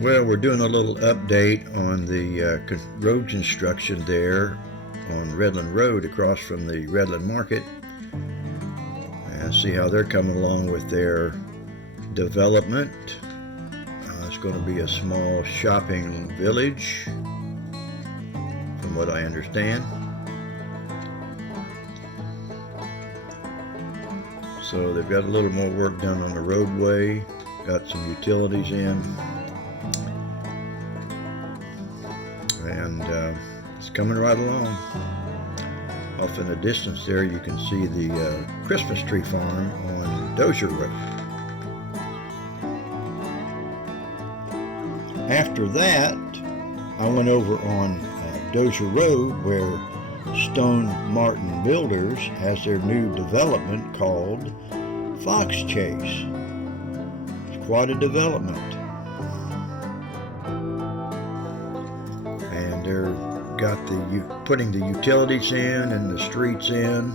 Well, we're doing a little update on the road construction there on Redland Road across from the Redland Market, and see how they're coming along with their development. It's going to be a small shopping village, from what I understand. So they've got a little more work done on the roadway, got some utilities in, and it's coming right along. Off in the distance there you can see the Christmas tree farm on Dozier Road. After that, I went over on Dozier Road where Stone Martin Builders has their new development called Fox Chase. It's quite a development. And they're putting the utilities in and the streets in,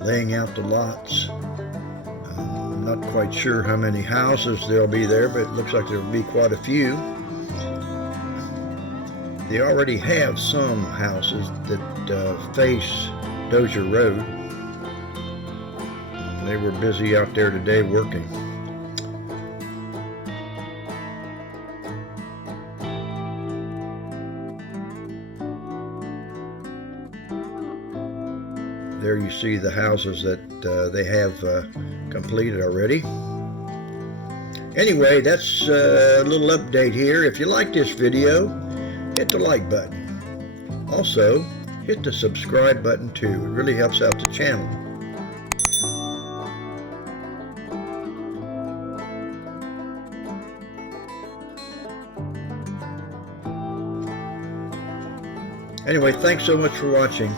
laying out the lots. I'm not quite sure how many houses there'll be there, but it looks like there'll be quite a few. They already have some houses that face Dozier Road. They were busy out there today working. There you see the houses that they have completed already. Anyway, that's a little update here. If you like this video, hit the like button. Also, hit the subscribe button too. It really helps out the channel. Anyway, thanks so much for watching.